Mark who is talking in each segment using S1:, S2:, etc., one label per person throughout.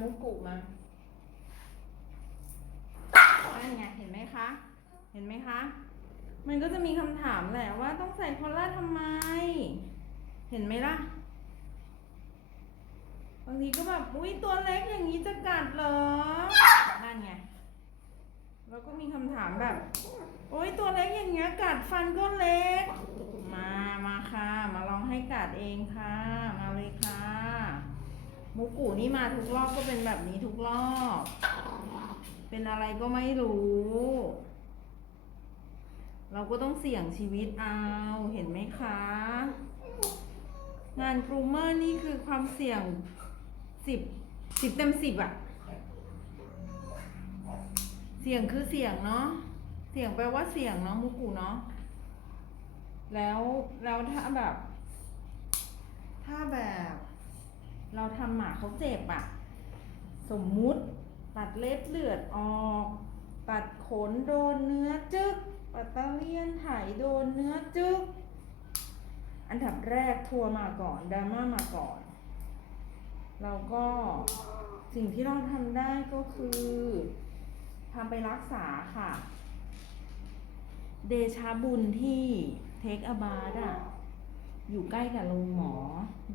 S1: มุกุมานั่นไงเห็นไหมคะ เห็นไหมคะ มันก็จะมีคำถามแหละว่าต้องใส่คอลล่าทำไม เห็นไหมล่ะ บางทีก็แบบอุ้ยตัวเล็กอย่างนี้จะกัดเหรอ นั่นไง แล้วก็มีคำถามแบบ โอ้ยตัวเล็กอย่างเงี้ยกัดฟันก็เล็ก มา มาค่ะ มาลองให้กัดเองค่ะ มาเลยค่ะ มุกูนี่มาทุกรอบก็เป็นแบบนี้ทุกรอบ เป็นอะไรก็ไม่รู้ เราก็ต้องเสี่ยงชีวิตเอาเห็นไหมคะ งานกรูเมอร์นี่คือความเสี่ยงสิบสิบเต็มสิบอะเสี่ยงคือเสี่ยงเนาะ เสี่ยงแปลว่าเสี่ยงเนาะมุกูเนาะ แล้วแล้วถ้าแบบ ถ้าแบบ เราทำหมาเขาเจ็บอะสมมุติตัดเล็บเลือดออก ตัดขนโดนเนื้อจึกปัตเตเลียนไถโดนเนื้อจึก อันดับแรกทัวร์มาก่อนดราม่ามาก่อนเราก็สิ่งที่เราทำได้ก็คือทำไปรักษาค่ะ เดชาบุญที่เทคอบาร์อะอยู่ใกล้กับโรงหมอ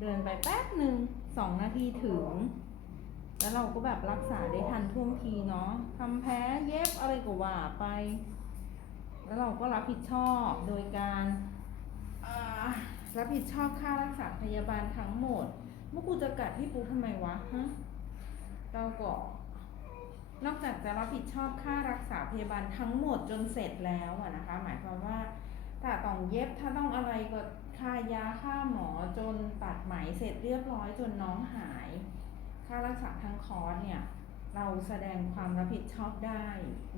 S1: เดินไปแป๊บหนึ่ง สองนาทีถึง แล้วเราก็แบบรักษาได้ทันท่วงทีเนาะทำแพ้เย็บอะไรก็ว่าไป แล้วเราก็รับผิดชอบโดยการรับผิดชอบค่ารักษาพยาบาลทั้งหมดเมื่อกูจะกัดที่ปูทำไมวะฮะเราก็นอกจากจะรับผิดชอบค่ารักษาพยาบาลทั้งหมดจนเสร็จแล้วอะนะคะ หมายความว่า ถ้าต้องเย็บถ้าต้องอะไรก็ค่ายาค่าหมอจนตัดไหมเสร็จเรียบร้อยจนน้องหาย ค่ารักษาทางคอร์สเนี่ย เราแสดงความรับผิดชอบได้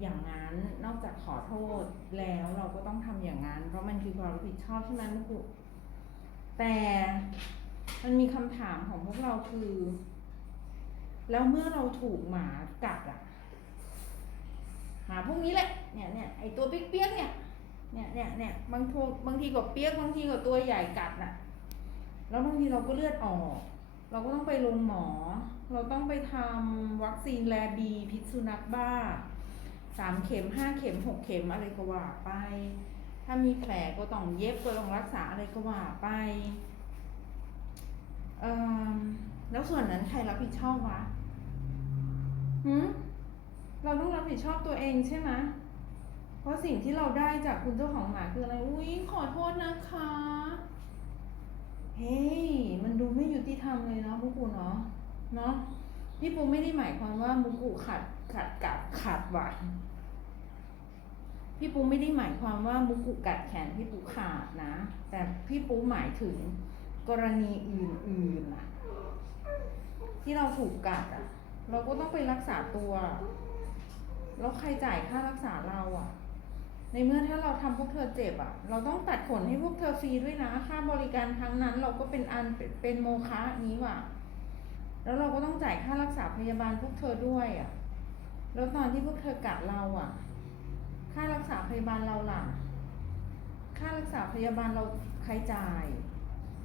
S1: อย่างนั้นนอกจากขอโทษแล้วเราก็ต้องทำอย่างนั้น เพราะมันคือความรับผิดชอบใช่ไหมมุกุแต่มันมีคำถามของพวกเราคือ แล้วเมื่อเราถูกหมากัดอะหมาพวกนี้แหละเนี่ยเนี่ยไอตัวเปียกๆเนี่ย เนี่ยเนี่ยเนี่ยบางทีบางทีก็เปียกบางทีก็ตัวใหญ่กัดน่ะ แล้วบางทีเราก็เลือดออก เราก็ต้องไปโรงหมอ เราต้องไปทำวัคซีนแลบีพิษสุนัขบ้าสามเข็มห้าเข็มหกเข็มอะไรก็ว่าไป ถ้ามีแผลก็ต้องเย็บก็ต้องรักษาอะไรก็ว่าไปเออแล้วส่วนนั้นใครรับผิดชอบวะหืมเราต้องรับผิดชอบตัวเองใช่ไหม ราะสิ่งที่เราได้จากคุณเจ้าของหมาคืออะไร อุ้ยขอโทษนะคะ เฮ้ย มันดูไม่ยุติธรรมเลยเนาะมุกุเนาะ เนาะพี่ปูไม่ได้หมายความว่ามุกุขัดขัดกัดขัดหว่ะพี่ปูไม่ได้หมายความว่ามุกุกัดแขนพี่ปูขาดนะ แต่พี่ปูหมายถึงกรณีอื่นๆน่ะ ที่เราถูกกัดอะ เราก็ต้องไปรักษาตัว แล้วใครจ่ายค่ารักษาเราอะ ในเมื่อถ้าเราทำพวกเธอเจ็บอะ เราต้องตัดขนให้พวกเธอฟรีด้วยนะ ค่าบริการทั้งนั้น เราก็เป็นอันเป็นโมฆะนี้ว่ะ แล้วเราก็ต้องจ่ายค่ารักษาพยาบาลพวกเธอด้วยอะ แล้วตอนที่พวกเธอกัดเราอะ ค่ารักษาพยาบาลเราล่ะ ค่ารักษาพยาบาลเราใครจ่าย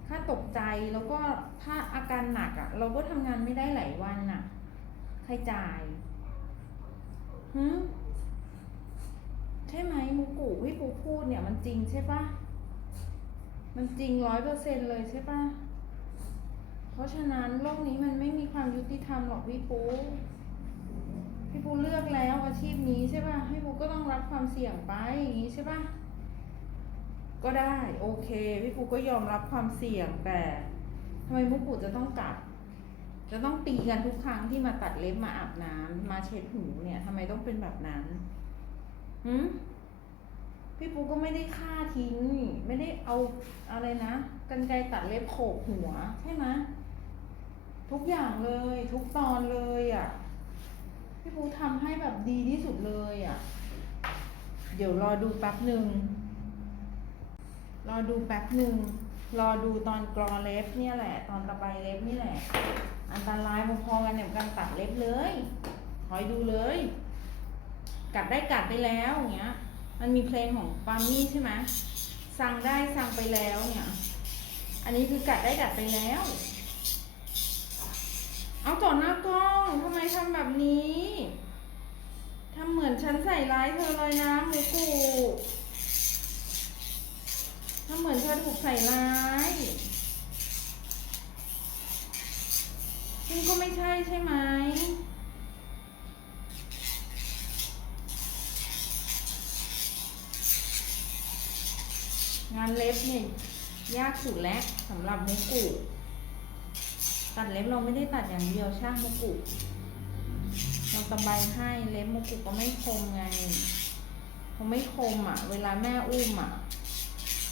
S1: ค่าตกใจแล้วก็ถ้าอาการหนักอะ เราก็ทำงานไม่ได้หลายวันน่ะ ใครจ่ายหืม ใช่ไหมมูกูที่ปูพูดเนี่ยมันจริงใช่ปะมันจริงร้อยเปอร์เซ็นเลยใช่ปะเพราะฉะนั้นโลกนี้มันไม่มีความยุติธรรมหรอกพี่ปูพี่ปูเลือกแล้วอาชีพนี้ใช่ปะพี่ปูก็ต้องรับความเสี่ยงไปอย่างนี้ใช่ปะก็ได้โอเคพี่ปูก็ยอมรับความเสี่ยงแต่ทำไมมุกูจะต้องกัดจะต้องตีกันทุกครั้งที่มาตัดเล็บมาอาบน้ำมาเช็ดหูเนี่ยทำไมต้องเป็นแบบนั้น หืมพี่ปูก็ไม่ได้ฆ่าทิ้ง ไม่ได้เอาอะไรนะกันไกตัดเล็บโขกหัวใช่ไหมทุกอย่างเลย ทุกตอนเลยอะ่ะ พี่ปูทำให้แบบดีที่สุดเลยอะ่ะ เดี๋ยวรอดูแป๊บหนึ่งรอดูแป๊บหนึ่งรอดูตอนกรอเล็บเนี่ยแหละ ตอนตะไบเล็บนี่แหละ อันตรายพอๆกันเนี่ยกับการตัดเล็บเลย คอยดูเลย กัดได้กัดไปแล้วอย่างเงี้ย มันมีเพลงของปามี่ใช่ไหมสั่งได้สั่งไปแล้วเนี่ย อันนี้คือกัดได้กัดไปแล้ว เอาต่อหน้ากล้องทำไมทำแบบนี้ทำเหมือนฉันใส่ร้ายเธอเลยนะหมูกูทำเหมือนเธอถูกใส่ร้ายซึ่งก็ไม่ใช่ใช่ไหม งานเล็บเนี่ยยากสุดแล้วสำหรับมุกุตัดเล็บเราไม่ได้ตัดอย่างเดียวช่างมุกุเราตะไบให้เล็บมุกุก็ไม่คมไงพอไม่คมอะ เวลาแม่อุ้มอะ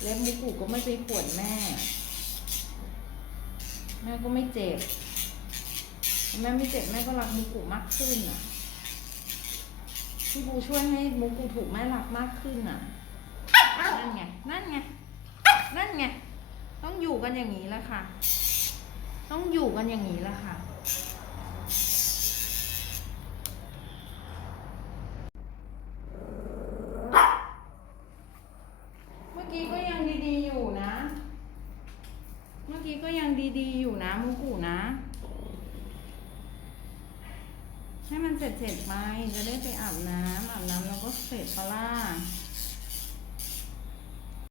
S1: เล็บมุกุก็ไม่ไปขวนแม่ แม่ก็ไม่เจ็บแม่ไม่เจ็บแม่ก็รักมุกุมากขึ้นอะพี่บูช่วยให้มุกุถูกแม่รักมากขึ้นอะ นั่นไง นั่นไง นั่นไง ต้องอยู่กันอย่างนี้แหละค่ะ ต้องอยู่กันอย่างนี้แหละค่ะ เมื่อกี้ก็ยังดีๆอยู่นะ เมื่อกี้ก็ยังดีๆอยู่นะมุกูนะ ให้มันเสร็จๆไป จะได้ไปอาบน้ำอาบน้ำแล้วก็เสร็จปะล่า